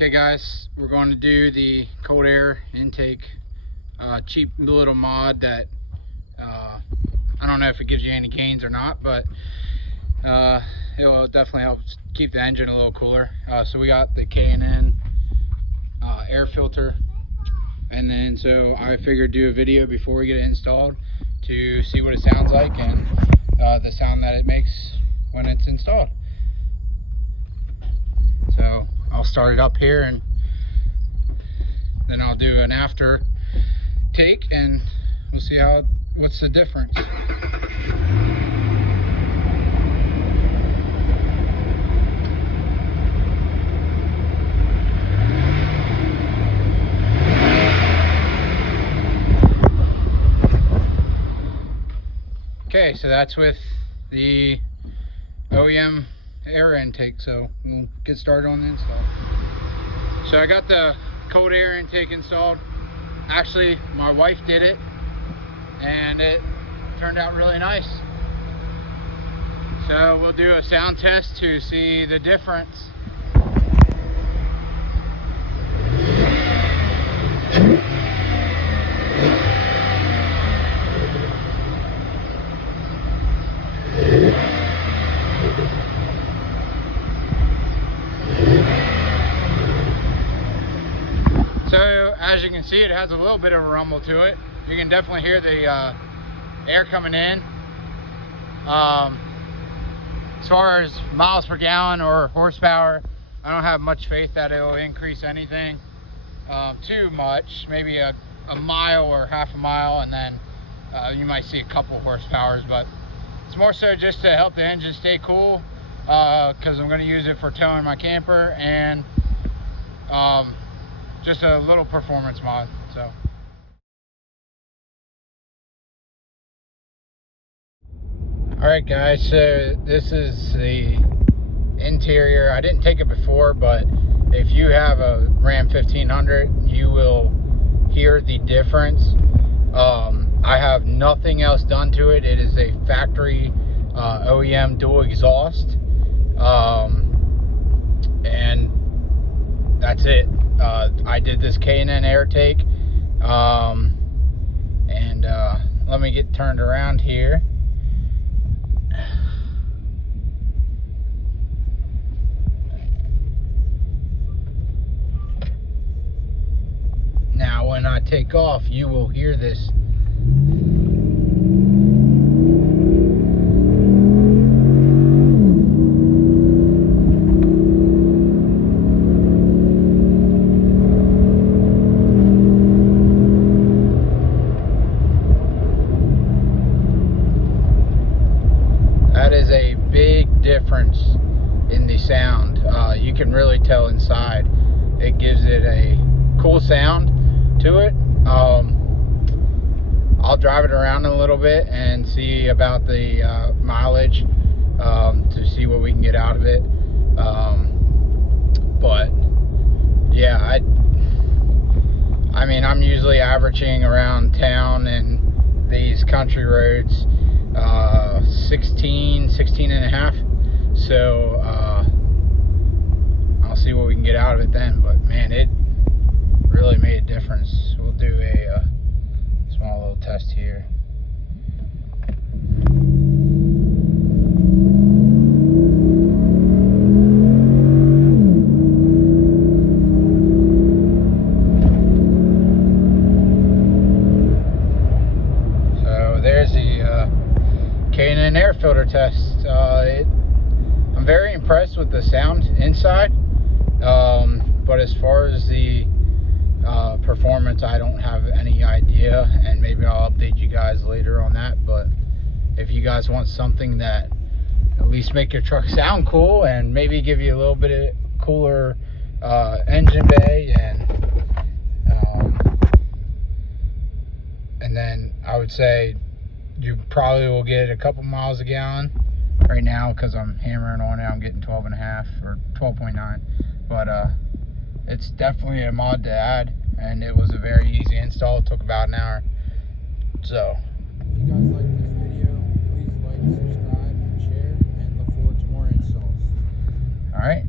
Okay guys, we're going to do the cold air intake, cheap little mod that I don't know if it gives you any gains or not, but it will definitely help keep the engine a little cooler. So we got the K&N air filter, and then so I figured do a video before we get it installed to see what it sounds like and the sound that it makes when it's installed. So I'll start it up here and then I'll do an after take and we'll see what's the difference. Okay, so that's with the OEM air intake, so we'll get started on the install. So I got the cold air intake installed. Actually, my wife did it and it turned out really nice. So we'll do a sound test to see the difference. So as you can see, it has a little bit of a rumble to it. You can definitely hear the air coming in. As far as miles per gallon or horsepower, I don't have much faith that it will increase anything too much. Maybe a mile or half a mile, and then you might see a couple horsepowers, but it's more so just to help the engine stay cool, because I'm going to use it for towing my camper and just a little performance mod. So alright guys, so this is the interior. I didn't take it before, but if you have a Ram 1500 you will hear the difference. I have nothing else done to it. It is a factory OEM dual exhaust, and that's it. I did this K&N air take, and let me get turned around here. Now when I take off, you will hear this. That is a big difference in the sound. You can really tell inside. It gives it a cool sound to it. I'll drive it around a little bit and see about the mileage, to see what we can get out of it. But yeah, I mean, I'm usually averaging around town and these country roads 16 and a half, so I'll see what we can get out of it then. But man, it really made a difference. We'll do a small little test here. So there's the K&N air filter test. I'm very impressed with the sound inside, but as far as the performance, I don't have any idea, and maybe I'll update you guys later on that. But if you guys want something that at least make your truck sound cool and maybe give you a little bit of cooler engine bay, and then I would say you probably will get a couple miles a gallon. Right now, because I'm hammering on it, I'm getting 12.5 or 12.9, but it's definitely a mod to add, and it was a very easy install. It took about an hour. So if you guys like this video, please like, subscribe, and share, and look forward to more installs. All right.